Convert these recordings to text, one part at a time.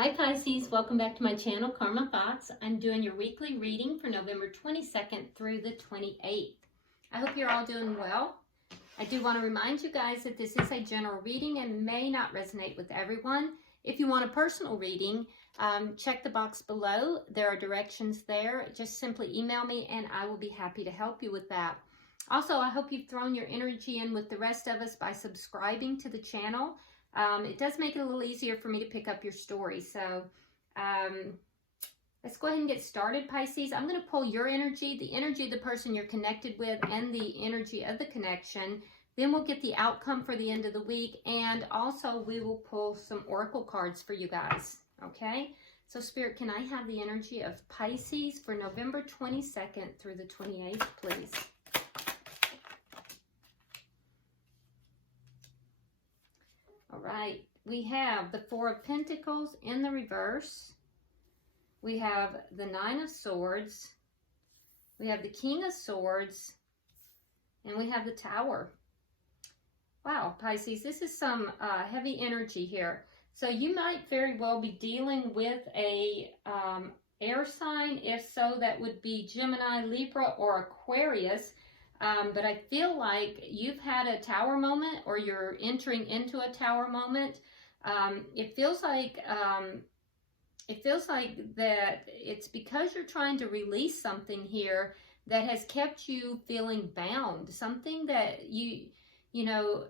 Hi Pisces, welcome back to my channel, Karma Thoughts. I'm doing your weekly reading for November 22nd through the 28th. I hope you're all doing well. I do want to remind you guys that this is a general reading and may not resonate with everyone. If you want a personal reading, check the box below. There are directions there. Just simply email me and I will be happy to help you with that. Also, I hope you've thrown your energy in with the rest of us by subscribing to the channel. It does make it a little easier for me to pick up your story. So let's go ahead and get started, Pisces. I'm going to pull your energy, the energy of the person you're connected with, and the energy of the connection. Then we'll get the outcome for the end of the week. And also we will pull some oracle cards for you guys. Okay? So Spirit, can I have the energy of Pisces for November 22nd through the 28th, please? All right, we have the Four of Pentacles in the reverse. We have the Nine of Swords. We have the King of Swords. And we have the Tower. Wow, Pisces, this is some heavy energy here. So you might very well be dealing with a air sign. If so, that would be Gemini, Libra, or Aquarius. But I feel like you've had a tower moment, or you're entering into a tower moment. It feels like that it's because you're trying to release something here that has kept you feeling bound. Something that you know,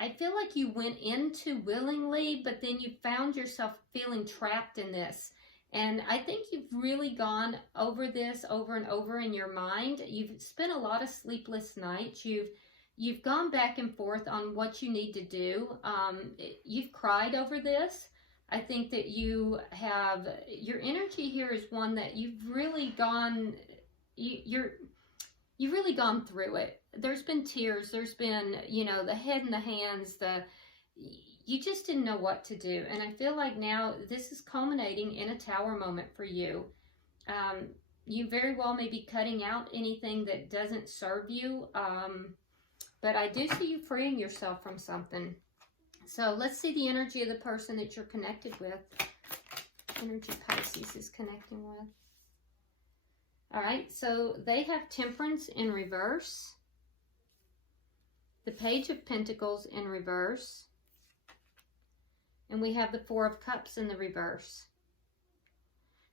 I feel like you went into willingly, but then you found yourself feeling trapped in this. And I think you've really gone over this over and over in your mind. You've spent a lot of sleepless nights. You've gone back and forth on what you need to do. You've cried over this. I think that you have, your energy here is one that you've really gone, you've really gone through it. There's been tears. There's been, you know, the head and the hands, you just didn't know what to do. And I feel like now this is culminating in a tower moment for you. You very well may be cutting out anything that doesn't serve you. But I do see you freeing yourself from something. So let's see the energy of the person that you're connected with. Energy Pisces is connecting with. All right, so they have Temperance in reverse. The Page of Pentacles in reverse. And we have the Four of Cups in the reverse.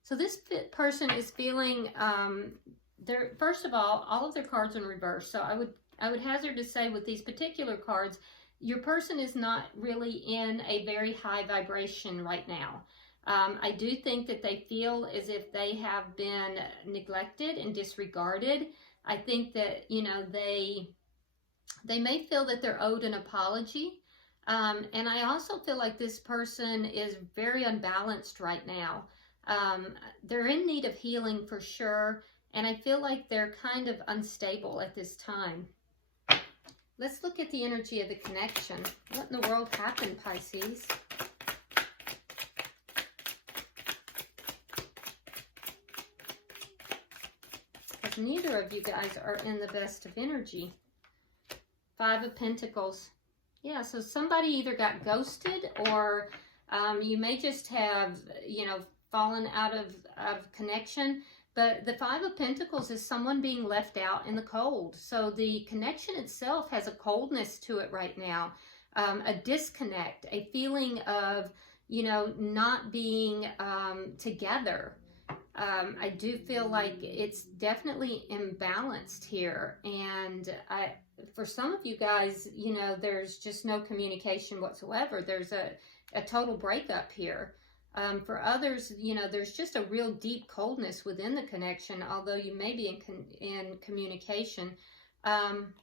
So this person is feeling, first of all of their cards in reverse. So I would hazard to say with these particular cards, your person is not really in a very high vibration right now. I do think that they feel as if they have been neglected and disregarded. I think that, you know, they may feel that they're owed an apology. And I also feel like this person is very unbalanced right now. They're in need of healing for sure. And I feel like they're kind of unstable at this time. Let's look at the energy of the connection. What in the world happened, Pisces? Because neither of you guys are in the best of energy. Five of Pentacles. Yeah, so somebody either got ghosted, or you may just have, you know, fallen out of connection. But the Five of Pentacles is someone being left out in the cold. So the connection itself has a coldness to it right now, a disconnect, a feeling of, you know, not being together. I do feel like it's definitely imbalanced here. And for some of you guys, you know, there's just no communication whatsoever. There's a total breakup here. For others, you know, there's just a real deep coldness within the connection, although you may be in communication. I'm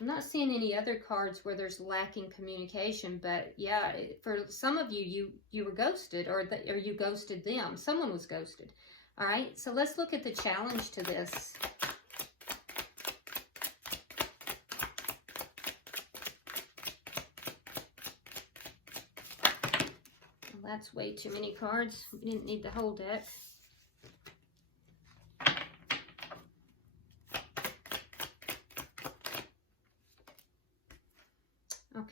not seeing any other cards where there's lacking communication, but yeah, for some of you, you were ghosted, or you ghosted them. Someone was ghosted. All right, so let's look at the challenge to this. That's way too many cards. We didn't need the whole deck.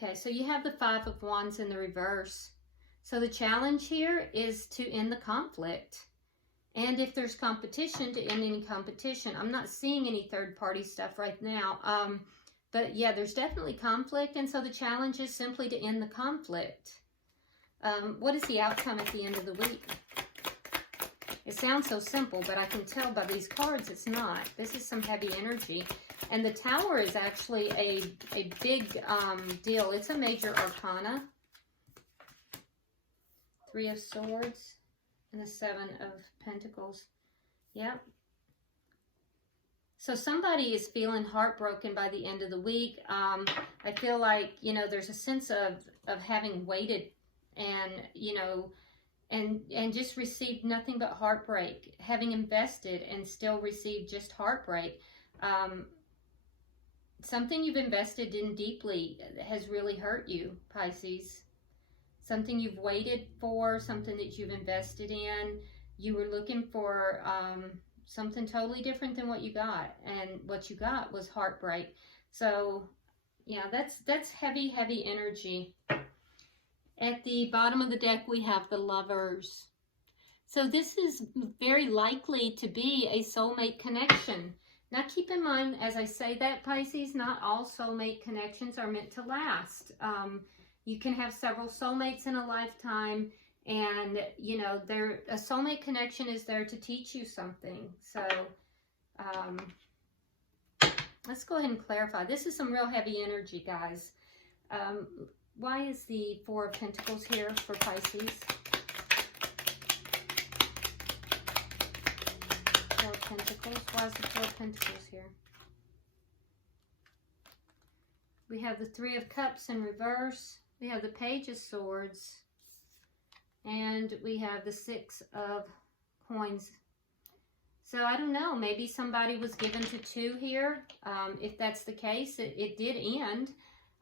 Okay, so you have the Five of Wands in the reverse. So the challenge here is to end the conflict. And if there's competition, to end any competition. I'm not seeing any third-party stuff right now. But yeah, there's definitely conflict. And so the challenge is simply to end the conflict. What is the outcome at the end of the week? It sounds so simple, but I can tell by these cards it's not. This is some heavy energy. And the Tower is actually a big deal. It's a major arcana. 3 of Swords and the 7 of Pentacles. Yep. So somebody is feeling heartbroken by the end of the week. I feel like, you know, there's a sense of having waited and, you know, and just received nothing but heartbreak. Having invested and still received just heartbreak. Something you've invested in deeply has really hurt you, Pisces. Something you've waited for, something that you've invested in. You were looking for something totally different than what you got. And what you got was heartbreak. So, yeah, that's heavy, heavy energy. At the bottom of the deck, we have the Lovers. So this is very likely to be a soulmate connection. Now, keep in mind, as I say that, Pisces, not all soulmate connections are meant to last. You can have several soulmates in a lifetime, and, you know, a soulmate connection is there to teach you something. So, let's go ahead and clarify. This is some real heavy energy, guys. Why is the 4 of Pentacles here for Pisces? 4 of Pentacles. Why is the 4 of Pentacles here? We have the 3 of Cups in reverse. We have the Page of Swords. And we have the 6 of Coins. So I don't know. Maybe somebody was given to 2 here. If that's the case, it did end.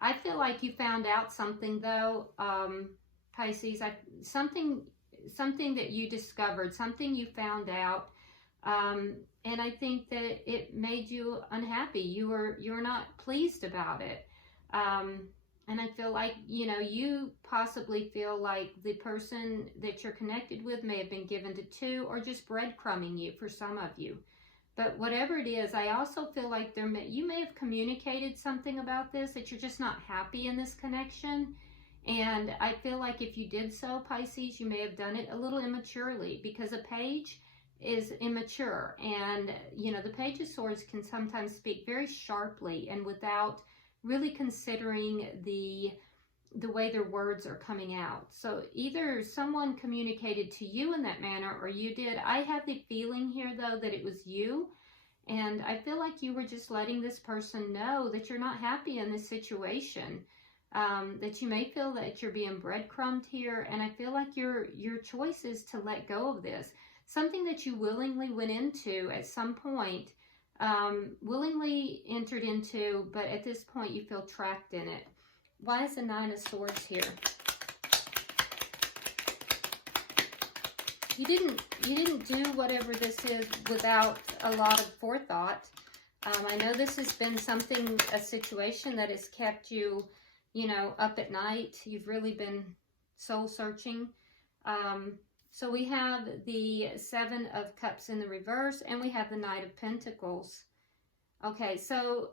I feel like you found out something, though, Pisces. Something that you discovered, something you found out, and I think that it made you unhappy. You were not pleased about it, and I feel like, you know, you possibly feel like the person that you're connected with may have been given to 2, or just breadcrumbing you for some of you. But whatever it is, I also feel like you may have communicated something about this, that you're just not happy in this connection. And I feel like if you did so, Pisces, you may have done it a little immaturely, because a page is immature. And, you know, the Page of Swords can sometimes speak very sharply and without really considering the way their words are coming out. So either someone communicated to you in that manner, or you did. I have the feeling here, though, that it was you. And I feel like you were just letting this person know that you're not happy in this situation. That you may feel that you're being breadcrumbed here. And I feel like your choice is to let go of this. Something that you willingly went into at some point. Willingly entered into, but at this point you feel trapped in it. Why is the 9 of Swords here? You didn't do whatever this is without a lot of forethought. I know this has been a situation that has kept you, you know, up at night. You've really been soul searching. So we have the 7 of Cups in the reverse, and we have the Knight of Pentacles. Okay, so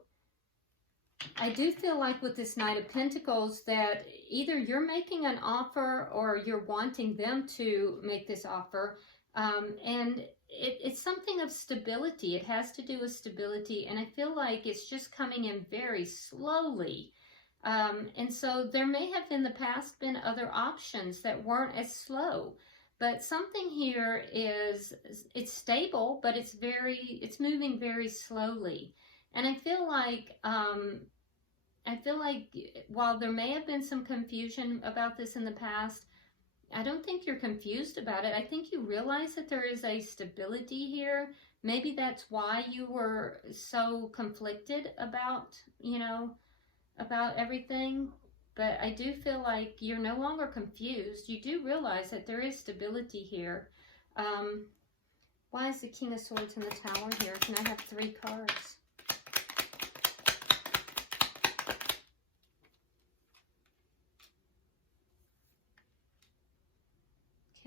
I do feel like with this Knight of Pentacles that either you're making an offer or you're wanting them to make this offer. And it's something of stability. It has to do with stability. And I feel like it's just coming in very slowly. And so there may have in the past been other options that weren't as slow. But something here it's stable, but it's moving very slowly. And I feel like while there may have been some confusion about this in the past, I don't think you're confused about it. I think you realize that there is a stability here. Maybe that's why you were so conflicted about, you know, about everything. But I do feel like you're no longer confused. You do realize that there is stability here. Why is the King of Swords in the Tower here? Can I have 3 cards?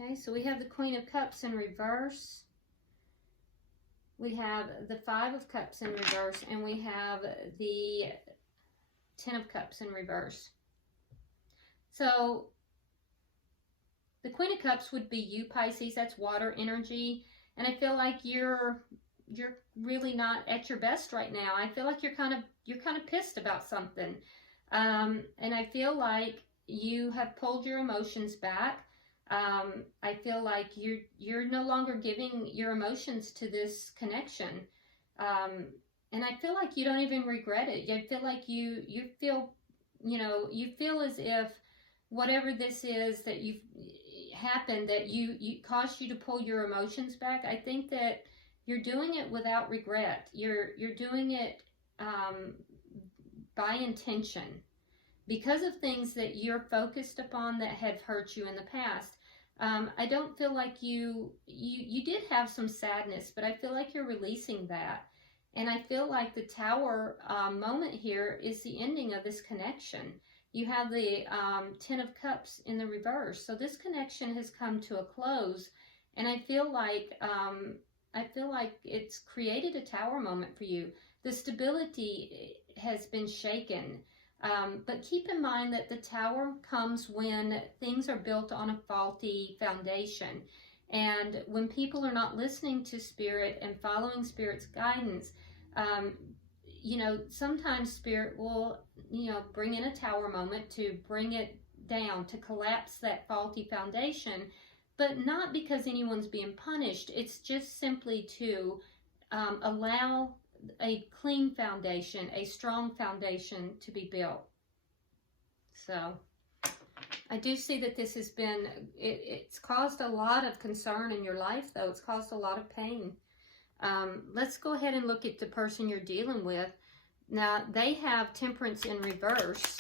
Okay, so we have the Queen of Cups in reverse. We have the Five of Cups in reverse, and we have the Ten of Cups in reverse. So the Queen of Cups would be you, Pisces. That's water energy, and I feel like you're really not at your best right now. I feel like you're kind of pissed about something, and I feel like you have pulled your emotions back. I feel like you're no longer giving your emotions to this connection, and I feel like you don't even regret it. I feel like you feel, you feel as if whatever this is that you've happened, that you caused you to pull your emotions back. I think that you're doing it without regret. You're doing it by intention, because of things that you're focused upon that have hurt you in the past. I don't feel like you did have some sadness, but I feel like you're releasing that. And I feel like the Tower moment here is the ending of this connection. You have the Ten of Cups in the reverse. So this connection has come to a close. And I feel like it's created a Tower moment for you. The stability has been shaken. But keep in mind that the Tower comes when things are built on a faulty foundation. And when people are not listening to Spirit and following Spirit's guidance, sometimes Spirit will, bring in a Tower moment to bring it down, to collapse that faulty foundation, but not because anyone's being punished. It's just simply to allow a clean foundation, a strong foundation to be built. So I do see that this has been, it's caused a lot of concern in your life, though. It's caused a lot of pain. Let's go ahead and look at the person you're dealing with. Now, they have Temperance in reverse.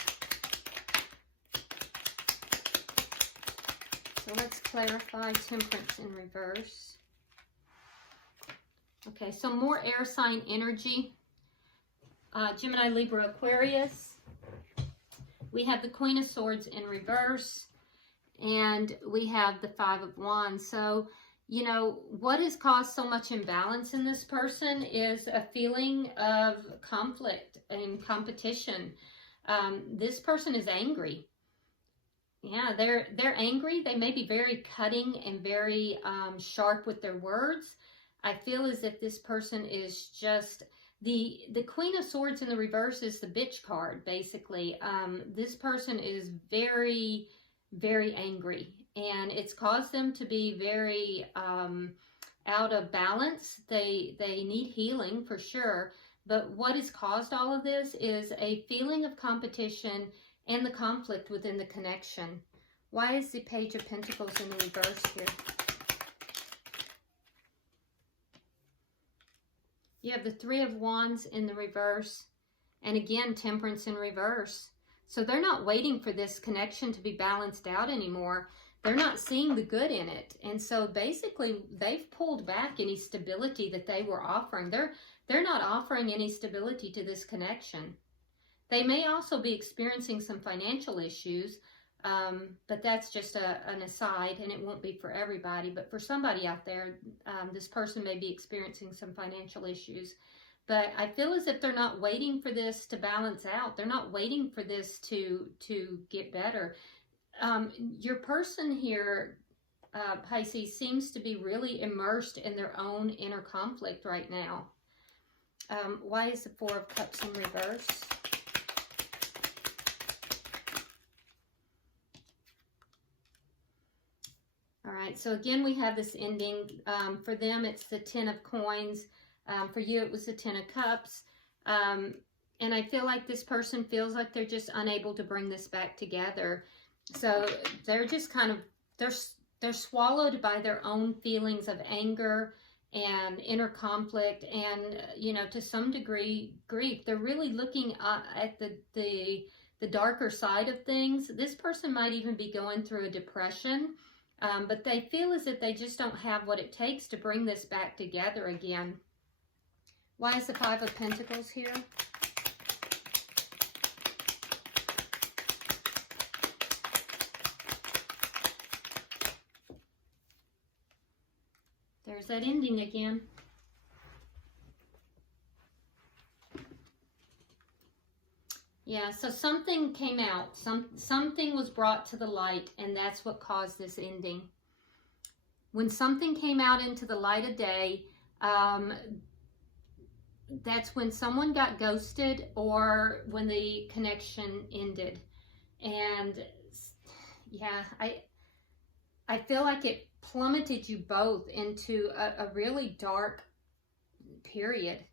So let's clarify Temperance in reverse. Okay, so more air sign energy. Gemini, Libra, Aquarius. We have the Queen of Swords in reverse. And we have the Five of Wands. So, what has caused so much imbalance in this person is a feeling of conflict and competition. This person is angry. Yeah, they're angry. They may be very cutting and very sharp with their words. I feel as if this person is just, the Queen of Swords in the reverse is the bitch card, basically. This person is very, very angry, and it's caused them to be very out of balance. They need healing for sure, but what has caused all of this is a feeling of competition and the conflict within the connection. Why is the Page of Pentacles in the reverse here? You have the Three of Wands in the reverse, and again, Temperance in reverse. So they're not waiting for this connection to be balanced out anymore. They're not seeing the good in it. And so basically, they've pulled back any stability that they were offering. They're not offering any stability to this connection. They may also be experiencing some financial issues, but that's just an aside, and it won't be for everybody. But for somebody out there, this person may be experiencing some financial issues. But I feel as if they're not waiting for this to balance out. They're not waiting for this to get better. Your person here, Pisces, seems to be really immersed in their own inner conflict right now. Why is the Four of Cups in reverse? All right, so again, we have this ending. For them, it's the Ten of Coins. For you, it was the Ten of Cups. And I feel like this person feels like they're just unable to bring this back together. So they're just kind of, they're swallowed by their own feelings of anger and inner conflict and, to some degree, grief. They're really looking at the darker side of things. This person might even be going through a depression. But they feel as if they just don't have what it takes to bring this back together again. Why is the Five of Pentacles here? There's that ending again. Yeah, so something came out. Something was brought to the light, and that's what caused this ending. When something came out into the light of day, that's when someone got ghosted or when the connection ended. And yeah, I feel like it plummeted you both into a really dark period.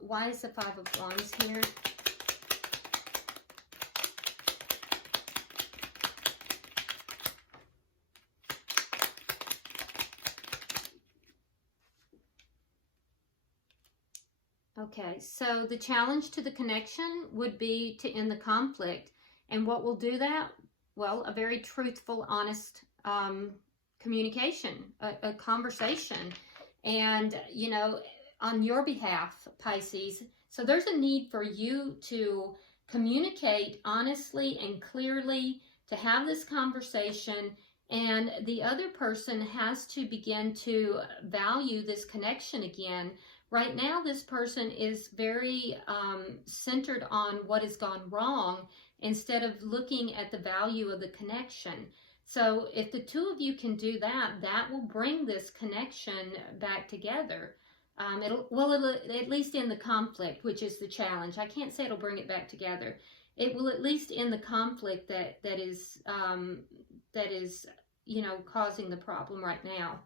Why is the Five of Wands here? Okay, so the challenge to the connection would be to end the conflict. And what will do that? Well, a very truthful, honest communication, a conversation. And, you know, on your behalf, Pisces. So there's a need for you to communicate honestly and clearly, to have this conversation. And the other person has to begin to value this connection again. Right now, this person is very centered on what has gone wrong instead of looking at the value of the connection. So if the two of you can do that, that will bring this connection back together. It'll at least end the conflict, which is the challenge. I can't say it'll bring it back together. It will at least end the conflict that is you know, causing the problem right now.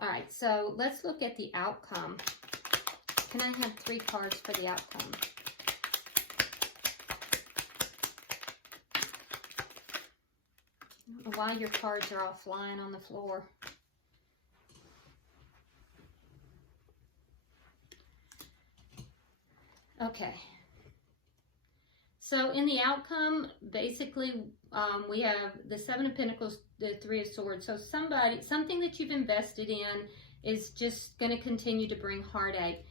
All right, so let's look at the outcome. Can I have 3 cards for the outcome? I don't know why your cards are all flying on the floor. Okay. So in the outcome, basically, we have the Seven of Pentacles, the Three of Swords. So something that you've invested in is just going to continue to bring heartache.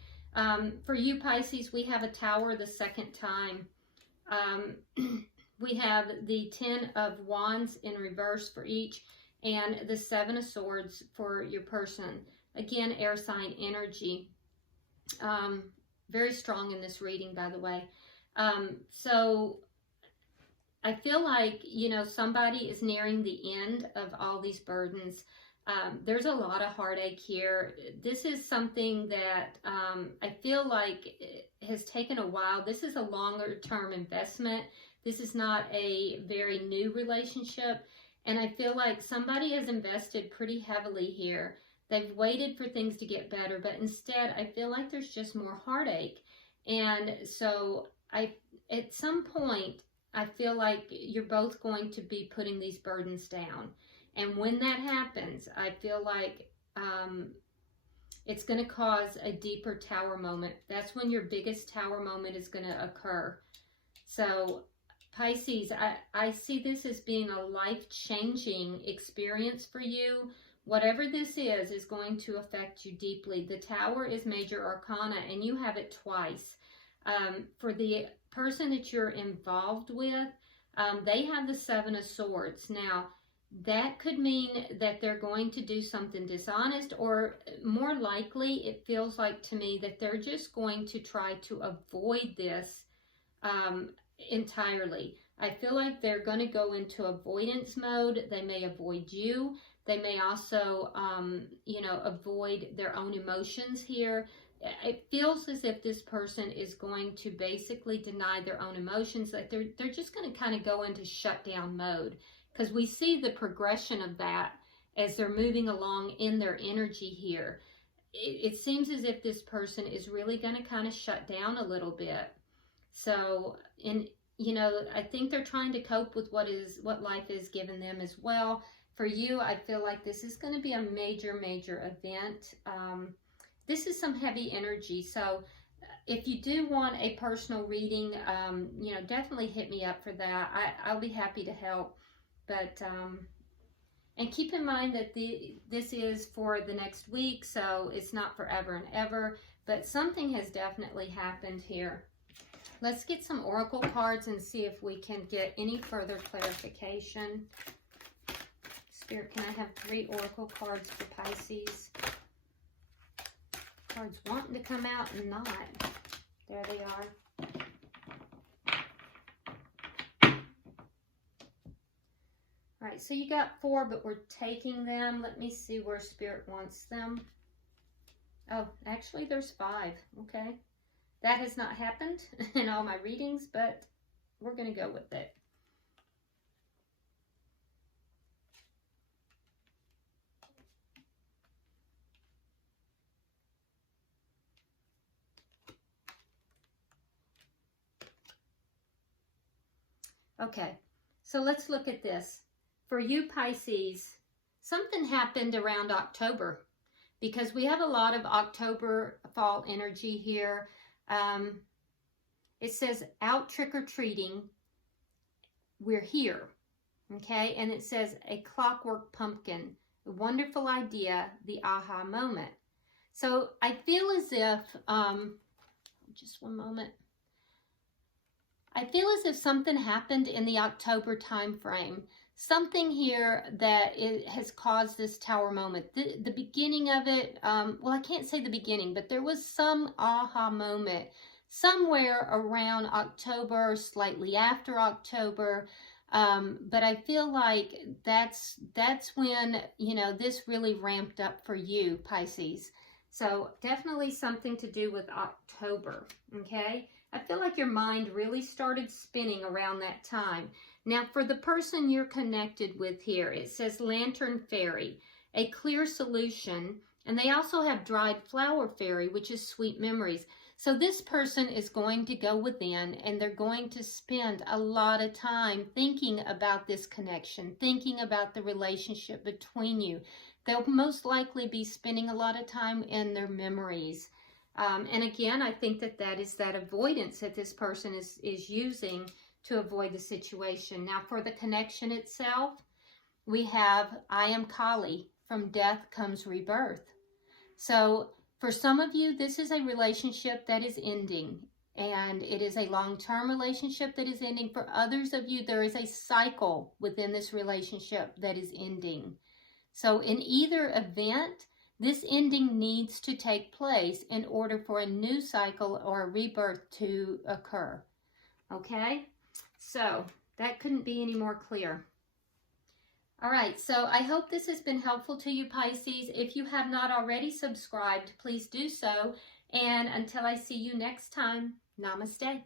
For you, Pisces, we have a Tower the second time. We have the 10 of Wands in reverse for each, and the 7 of Swords for your person. Again, air sign energy. Very strong in this reading, by the way. So I feel like, you know, somebody is nearing the end of all these burdens. There's a lot of heartache here. This is something that I feel like has taken a while. This is a longer term investment. This is not a very new relationship. And I feel like somebody has invested pretty heavily here. They've waited for things to get better, but instead I feel like there's just more heartache. And so at some point, I feel like you're both going to be putting these burdens down. And when that happens, I feel like it's going to cause a deeper Tower moment. That's when your biggest Tower moment is going to occur. So Pisces, I see this as being a life-changing experience for you. Whatever this is going to affect you deeply. The Tower is major arcana, and you have it twice. For the person that you're involved with, they have the 7 of Swords. Now, that could mean that they're going to do something dishonest, or more likely, it feels like to me that they're just going to try to avoid this entirely. I feel like they're going to go into avoidance mode. They may avoid you. They may also, you know, avoid their own emotions here. It feels as if this person is going to basically deny their own emotions, that they're just going to kind of go into shutdown mode. Because we see the progression of that as they're moving along in their energy here. It seems as if this person is really going to kind of shut down a little bit. So, you know, I think they're trying to cope with what life has given them as well. For you, I feel like this is going to be a major, major event. This is some heavy energy. So if you do want a personal reading, you know, definitely hit me up for that. I'll be happy to help. But, and keep in mind that this is for the next week, so it's not forever and ever, but something has definitely happened here. Let's get some oracle cards and see if we can get any further clarification. Spirit, can I have 3 oracle cards for Pisces? cards wanting to come out and not. There they are. All right, so you got 4, but we're taking them. Let me see where Spirit wants them. Oh, actually there's 5. Okay. That has not happened in all my readings, but we're going to go with it. Okay, so let's look at this. For you Pisces, something happened around October because we have a lot of October fall energy here. It says out trick-or-treating, we're here, okay? And it says a clockwork pumpkin, a wonderful idea, the aha moment. So I feel as if, just one moment. I feel as if something happened in the October time frame. Something here that has caused this tower moment. The beginning of it, well, I can't say the beginning, but there was some aha moment somewhere around October, slightly after October. But I feel like that's when, you know, this really ramped up for you, Pisces. So definitely something to do with October, okay? I feel like your mind really started spinning around that time. Now, for the person you're connected with here, it says Lantern Fairy, a clear solution. And they also have Dried Flower Fairy, which is sweet memories. So this person is going to go within and they're going to spend a lot of time thinking about this connection, thinking about the relationship between you. They'll most likely be spending a lot of time in their memories. And again, I think that is that avoidance that this person is using to avoid the situation. Now, for the connection itself, we have I am Kali, from death comes rebirth. So for some of you, this is a relationship that is ending, and it is a long-term relationship that is ending. For others of you, there is a cycle within this relationship that is ending. So in either event, this ending needs to take place in order for a new cycle or a rebirth to occur. Okay? So that couldn't be any more clear. All right, so I hope this has been helpful to you, Pisces. If you have not already subscribed, please do so. And until I see you next time, namaste.